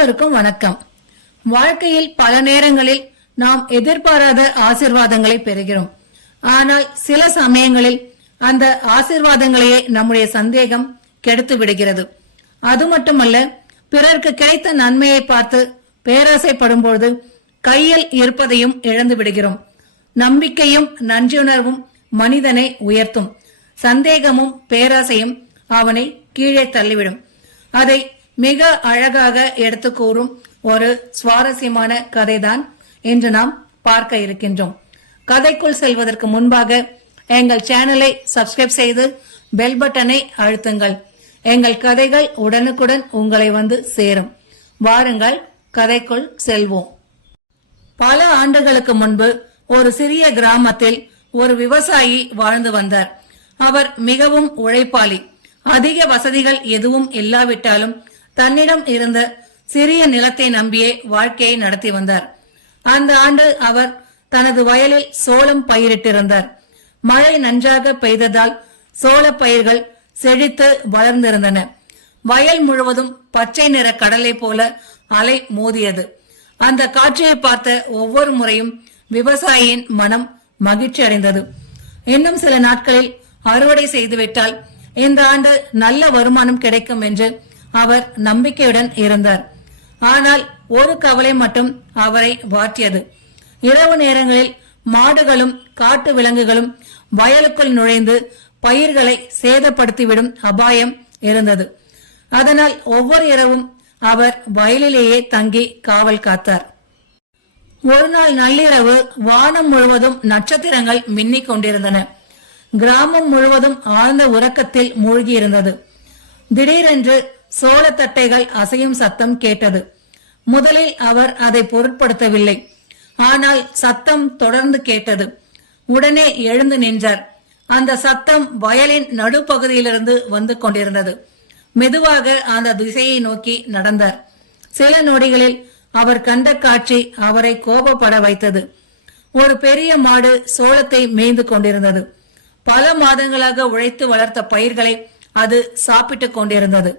அனைவருக்கும் வணக்கம். வாழ்க்கையில் பல நேரங்களில் நாம் எதிர்பாராத ஆசீர்வாதங்களை பெறுகிறோம். ஆனால் சில சமயங்களில் அந்த ஆசீர்வாதங்களையே நம்முடைய சந்தேகம் கெடுத்து விடுகிறது. அது மட்டுமல்ல, பிறருக்கு கிடைத்த நன்மையை பார்த்து பேராசைப்படும் பொழுது கையில் இருப்பதையும் இழந்து விடுகிறோம். நம்பிக்கையும் நன்றியுணர்வும் மனிதனை உயர்த்தும். சந்தேகமும் பேராசையும் அவனை கீழே தள்ளிவிடும். அதை மிக அழகாக எடுத்து கூறும் ஒரு சுவாரஸ்யமான கதைதான் இன்று நாம் பார்க்க இருக்கின்றோம். கதைக்குள் செல்வதற்கு முன்பாக எங்கள் சேனலை சப்ஸ்கிரைப் செய்து பெல் பட்டனை அழுத்துங்கள். எங்கள் கதைகள் உடனுக்குடன் உங்களை வந்து சேரும். வாருங்கள், கதைக்குள் செல்வோம். பல ஆண்டுகளுக்கு முன்பு ஒரு சிறிய கிராமத்தில் ஒரு விவசாயி வாழ்ந்து வந்தார். அவர் மிகவும் உழைப்பாளி. அதிக வசதிகள் எதுவும் இல்லாவிட்டாலும் தன்னிடம் இருந்த சிறிய நிலத்தை நம்பியே வாழ்க்கையை நடத்தி வந்தார். அந்த ஆண்டு அவர் தனது வயலில் சோளம் பயிரிட்டிருந்தார். மழை நன்றாக பெய்ததால் சோள பயிர்கள் செழித்து வளர்ந்திருந்தன. வயல் முழுவதும் பச்சை நிற கடலை போல அலை மோதியது. அந்த காட்சியை பார்த்த ஒவ்வொரு முறையும் விவசாயியின் மனம் மகிழ்ச்சி அடைந்தது. இன்னும் சில நாட்களில் அறுவடை செய்துவிட்டால் இந்த ஆண்டு நல்ல வருமானம் கிடைக்கும் என்று அவர் நம்பிக்கையுடன் இருந்தார். ஆனால் ஒரு கவலை மட்டும் அவரை வாட்டியது. இரவு நேரங்களில் மாடுகளும் காட்டு விலங்குகளும் வயலுக்குள் நுழைந்து பயிர்களை சேதப்படுத்திவிடும் அபாயம் இருந்தது. அதனால் ஒவ்வொரு இரவும் அவர் வயலிலேயே தங்கி காவல் காத்தார். ஒரு நாள் நள்ளிரவு வானம் முழுவதும் நட்சத்திரங்கள் மின்னிக் கொண்டிருந்தன. கிராமம் முழுவதும் ஆழ்ந்த உறக்கத்தில் மூழ்கியிருந்தது. திடீரென்று சோளத்தட்டைகள் அசையும் சத்தம் கேட்டது. முதலில் அவர் அதை பொருட்படுத்தவில்லை. ஆனால் சத்தம் தொடர்ந்து கேட்டது. உடனே எழுந்து நின்றார். அந்த சத்தம் வயலின் நடுப்பகுதியிலிருந்து வந்து கொண்டிருந்தது. மெதுவாக அந்த திசையை நோக்கி நடந்தார். சில நொடிகளில் அவர் கண்ட காட்சி அவரை கோபப்பட வைத்தது. ஒரு பெரிய மாடு சோளத்தை மேய்ந்து கொண்டிருந்தது. பல மாதங்களாக உழைத்து வளர்த்த பயிர்களை அது சாப்பிட்டுக் கொண்டிருந்தது.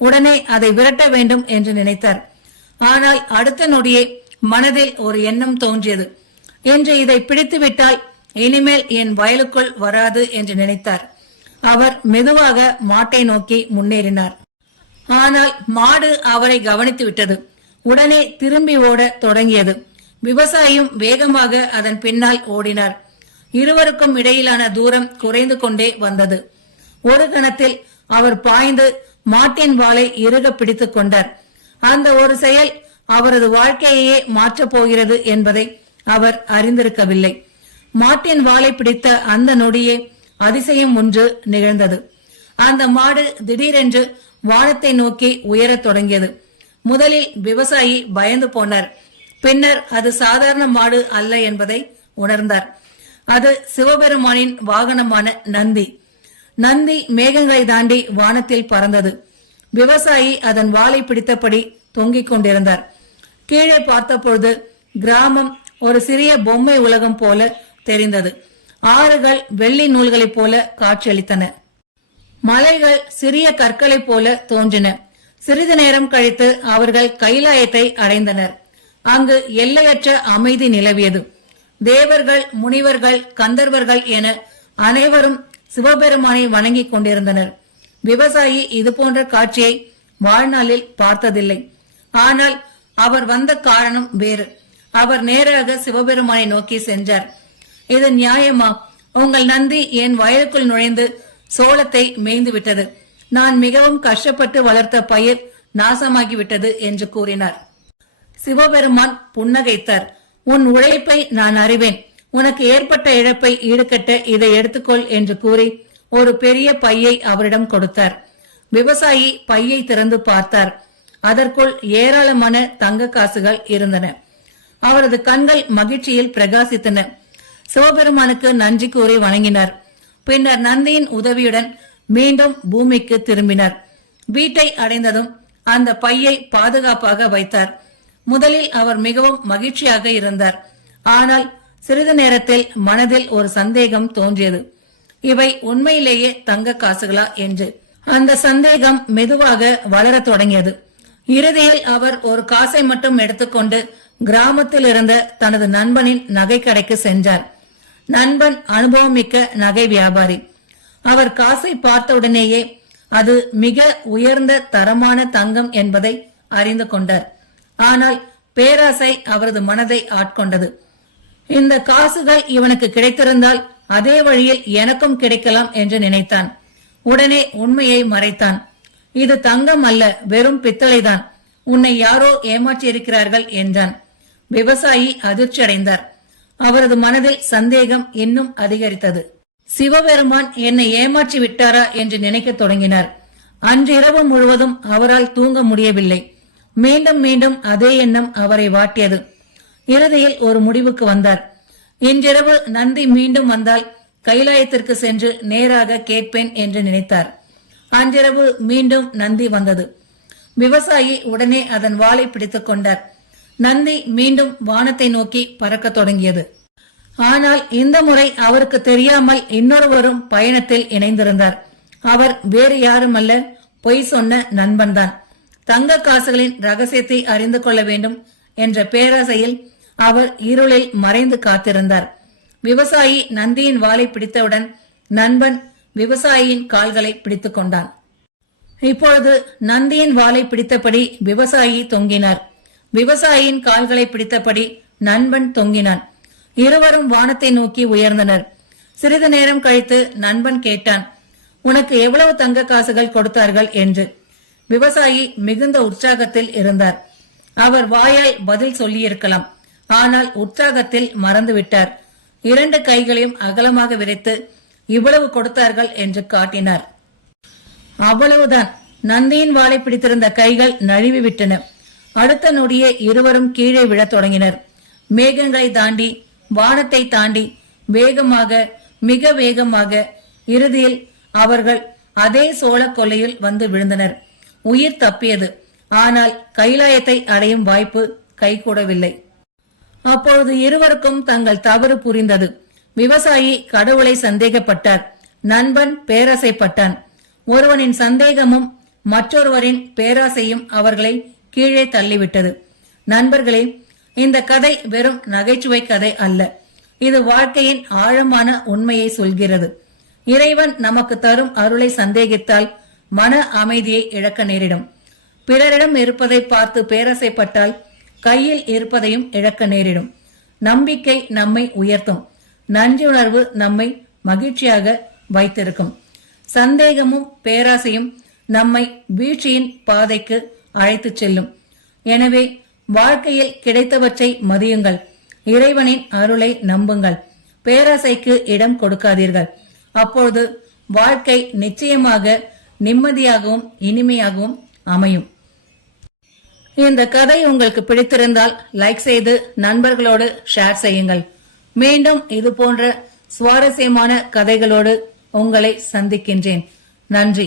உடனே அதை விரட்ட வேண்டும் என்று நினைத்தார். ஆனால் அடுத்த நொடியே மனதில் ஒரு எண்ணம் தோன்றியது. என்று இதை பிடித்துவிட்டால் இனிமேல் என் வயலுக்குள் வராது என்று நினைத்தார். அவர் மெதுவாக மாட்டை நோக்கி முன்னேறினார். ஆனால் மாடு அவரை கவனித்து விட்டது. உடனே திரும்பி ஓட தொடங்கியது. விவசாயியும் வேகமாக அதன் பின்னால் ஓடினார். இருவருக்கும் இடையிலான தூரம் குறைந்து கொண்டே வந்தது. ஒரு கணத்தில் அவர் பாய்ந்து மாட்டின் வாலை இறுக பிடித்துக் கொண்டார். அந்த ஒரு செயல் அவரது வாழ்க்கையையே மாற்றப் போகிறது என்பதை அவர் அறிந்திருக்கவில்லை. மாட்டின் வாலை பிடித்த அந்த நொடியே அதிசயம் ஒன்று நிகழ்ந்தது. அந்த மாடு திடீரென்று வானத்தை நோக்கி உயரத் தொடங்கியது. முதலில் விவசாயி பயந்து போனார். பின்னர் அது சாதாரண மாடு அல்ல என்பதை உணர்ந்தார். அது சிவபெருமானின் வாகனமான நந்தி. நந்தி மேகங்களை தாண்டி வானத்தில் பறந்தது. விவசாயி அதன் வாலை பிடித்தபடி தொங்கிக் கொண்டிருந்தார். கீழே பார்த்தபொழுது கிராமம் ஒரு சிறிய பொம்மை உலகம் போல தெரிந்தது. ஆறுகள் வெள்ளி நூல்களைப் போல காட்சியளித்தன. மலைகள் சிறிய கற்களைப் போல தோன்றின. சிறிது நேரம் கழித்து அவர்கள் கைலாயத்தை அடைந்தனர். அங்கு எல்லையற்ற அமைதி நிலவியது. தேவர்கள், முனிவர்கள், கந்தர்வர்கள் என அனைவரும் சிவபெருமானை வணங்கிக் கொண்டிருந்தனர். விவசாயி இது போன்ற காட்சியை வாழ்நாளில் பார்த்ததில்லை. ஆனால் அவர் வந்த காரணம் வேறு. அவர் நேராக சிவபெருமானை நோக்கி சென்றார். இது நியாயமா? உங்கள் நந்தி என் வயலுக்குள் நுழைந்து சோளத்தை மேய்ந்து விட்டது. நான் மிகவும் கஷ்டப்பட்டு வளர்த்த பயிர் நாசமாகிவிட்டது என்று கூறினார். சிவபெருமான் புன்னகைத்தார். உன் உழைப்பை நான் அறிவேன். உனக்கு ஏற்பட்ட இழப்பை ஈடுகட்ட இதை எடுத்துக்கொள் என்று கூறி ஒரு பெரிய பையை அவரிடம் கொடுத்தார். விவசாயி பையை திறந்து பார்த்தார். அதற்குள் ஏராளமான தங்க காசுகள் இருந்தன. அவரது கண்கள் மகிழ்ச்சியில் பிரகாசித்தன. சிவபெருமானுக்கு நன்றி கூறி வணங்கினார். பின்னர் நந்தியின் உதவியுடன் மீண்டும் பூமிக்கு திரும்பினார். வீட்டை அடைந்ததும் அந்த பையை பாதுகாப்பாக வைத்தார். முதலில் அவர் மிகவும் மகிழ்ச்சியாக இருந்தார். ஆனால் சிறிது நேரத்தில் மனதில் ஒரு சந்தேகம் தோன்றியது. இவை உண்மையிலேயே தங்க காசுகளா என்று. அந்த சந்தேகம் மெதுவாக வளர தொடங்கியது. இறுதியில் அவர் ஒரு காசை மட்டும் எடுத்துக்கொண்டு கிராமத்தில் இருந்த தனது நண்பனின் நகை கடைக்கு சென்றார். நண்பன் அனுபவமிக்க நகை வியாபாரி. அவர் காசை பார்த்தவுடனேயே அது மிக உயர்ந்த தரமான தங்கம் என்பதை அறிந்து கொண்டார். ஆனால் பேராசை அவரது மனதை ஆட்கொண்டது. இந்த காசுகள் இவனுக்கு கிடைத்திருந்தால் அதே வழியில் எனக்கும் கிடைக்கலாம் என்று நினைத்தான். உடனே உண்மையை மறைத்தான். இது தங்கம் அல்ல, வெறும் பித்தளைதான். உன்னை யாரோ ஏமாற்றியிருக்கிறார்கள் என்றான். விவசாயி அதிர்ச்சி அடைந்தார். அவரது மனதில் சந்தேகம் இன்னும் அதிகரித்தது. சிவபெருமான் என்னை ஏமாற்றி விட்டாரா என்று நினைக்க தொடங்கினார். அன்றிரவு முழுவதும் அவரால் தூங்க முடியவில்லை. மீண்டும் மீண்டும் அதே எண்ணம் அவரை வாட்டியது. இறுதியில் ஒரு முடிவுக்கு வந்தார். இன்றிரவு நந்தி மீண்டும் வந்தால் கைலாயத்திற்கு சென்று நேராக கேட்பேன் என்று நினைத்தார். அன்றிரவு மீண்டும் நந்தி வந்தது. விவசாயி உடனே அதன் வாலை பிடித்துக் கொண்டார். நந்தி மீண்டும் வானத்தை நோக்கி பறக்க தொடங்கியது. ஆனால் இந்த முறை அவருக்கு தெரியாமல் இன்னொருவரும் பயணத்தில் இணைந்திருந்தார். அவர் வேறு யாரும் அல்ல, பொய் சொன்ன நண்பன்தான். தங்க காசுகளின் ரகசியத்தை அறிந்து கொள்ள வேண்டும் என்ற பேராசையில் அவர் இருளில் மறைந்து காத்திருந்தார். விவசாயி நந்தியின் வாலை பிடித்தவுடன் நண்பன் விவசாயியின் கால்களை பிடித்துக் கொண்டான். இப்பொழுது நந்தியின் வாலை பிடித்தபடி விவசாயி தொங்கினார். விவசாயியின் கால்களை பிடித்தபடி நண்பன் தொங்கினான். இருவரும் வானத்தை நோக்கி உயர்ந்தனர். சிறிது நேரம் கழித்து நண்பன் கேட்டான், உனக்கு எவ்வளவு தங்க காசுகள் கொடுத்தார்கள் என்று. விவசாயி மிகுந்த உற்சாகத்தில் இருந்தார். அவர் வாயால் பதில் சொல்லியிருக்கலாம். ஆனால் உற்சாகத்தில் மறந்துவிட்டார். 2 கைகளையும் அகலமாக விரித்து இவ்வளவு கொடுத்தார்கள் என்று காட்டினார். அவ்வளவுதான். நந்தியின் வாளை பிடித்திருந்த கைகள் நழுவி விட்டன. அடுத்த நொடியே இருவரும் கீழே விழத் தொடங்கினர். மேகங்களை தாண்டி, வானத்தை தாண்டி, வேகமாக, மிக வேகமாக. இறுதியில் அவர்கள் அதே சோழ கொல்லையில் வந்து விழுந்தனர். உயிர் தப்பியது. ஆனால் கைலாயத்தை அடையும் வாய்ப்பு கைகூடவில்லை. அப்பொழுது இருவருக்கும் தங்கள் தவறு புரிந்தது. விவசாயி கடவுளை சந்தேகப்பட்டார். நண்பன் பேராசைப்பட்டான். ஒருவனின் சந்தேகமும் மற்றொருவரின் பேராசையும் அவர்களை கீழே தள்ளிவிட்டது. நண்பர்களே, இந்த கதை வெறும் நகைச்சுவை கதை அல்ல. இது வாழ்க்கையின் ஆழமான உண்மையை சொல்கிறது. இறைவன் நமக்கு தரும் அருளை சந்தேகித்தால் மன அமைதியை இழக்க நேரிடும். பிறரிடம் இருப்பதை பார்த்து பேராசைப்பட்டால் கையில் இருப்பதையும் இழக்க நேரிடும். நம்பிக்கை நம்மை உயர்த்தும். நன்றியுணர்வு நம்மை மகிழ்ச்சியாக வைத்திருக்கும். சந்தேகமும் பேராசையும் நம்மை வீழ்ச்சியின் பாதைக்கு அழைத்துச் செல்லும். எனவே வாழ்க்கையில் கிடைத்தவற்றை மதியுங்கள். இறைவனின் அருளை நம்புங்கள். பேராசைக்கு இடம் கொடுக்காதீர்கள். அப்பொழுது வாழ்க்கை நிச்சயமாக நிம்மதியாகவும் இனிமையாகவும் அமையும். இந்த கதை உங்களுக்கு பிடித்திருந்தால் லைக் செய்து நண்பர்களோடு ஷேர் செய்யுங்கள். மீண்டும் இது போன்ற சுவாரஸ்யமான கதைகளோடு உங்களை சந்திக்கின்றேன். நன்றி.